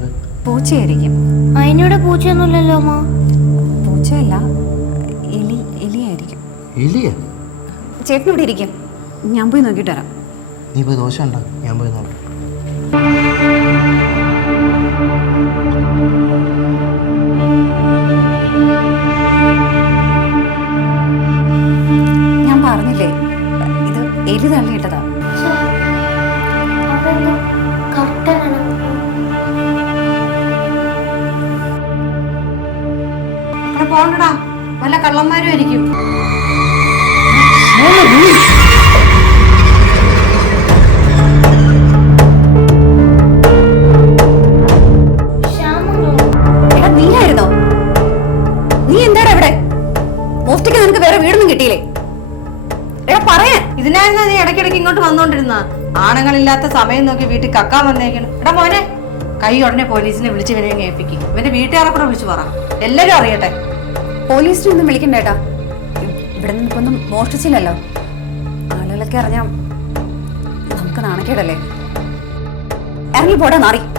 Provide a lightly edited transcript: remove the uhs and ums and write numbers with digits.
കണ്ടത്? പൂച്ചയായിരിക്കും. അതിനോട് പൂച്ചയൊന്നുമില്ലല്ലോ അമ്മ. പൂച്ചയല്ല, എലിയായിരിക്കും. എലിയ? ചേട്ടൻ ഇവിടെ ഇരിക്കും, ഞാൻ പോയി നോക്കിയിട്ട് വരാം. നീ പോയി ദോശ ഉണ്ടോ? ഞാൻ പോയി നോക്കാം. ഞാൻ പറഞ്ഞില്ലേ, ഇത് എലി തള്ളിയിട്ടതാ. പോണ്ടടാ, വല്ല കള്ളന്മാരും ആയിരിക്കും. നീയായിരുന്നോ? നീ എന്താടാ ഇവിടെ? മോസ്റ്റിക്ക് നിനക്ക് വേറെ വീടൊന്നും കിട്ടിയില്ലേ? എടാ പറയാൻ. ഇതിനായിരുന്നു നീ ഇടയ്ക്കിടയ്ക്ക് ഇങ്ങോട്ട് വന്നോണ്ടിരുന്ന. ആണുങ്ങളില്ലാത്ത സമയം നോക്കി വീട്ടിൽ കക്കാൻ വന്നേക്കണം. എടാ മോനെ, കൈ ഉടനെ പോലീസിനെ വിളിച്ച് ഇവനെ ഏൽപ്പിക്കും. ഇവന്റെ വീട്ടുകാരെ കൂടെ വിളിച്ചു പറ, എല്ലാരും അറിയട്ടെ. പോലീസിനൊന്നും വിളിക്കണ്ടേട്ടാ, ഇവിടെ നിനക്കൊന്നും മോഷ്ടിച്ചില്ലല്ലോ. ആളുകളൊക്കെ അറിഞ്ഞാ നമുക്ക് നാണക്കേടല്ലേ. ഇറങ്ങി പോടാ നാറി.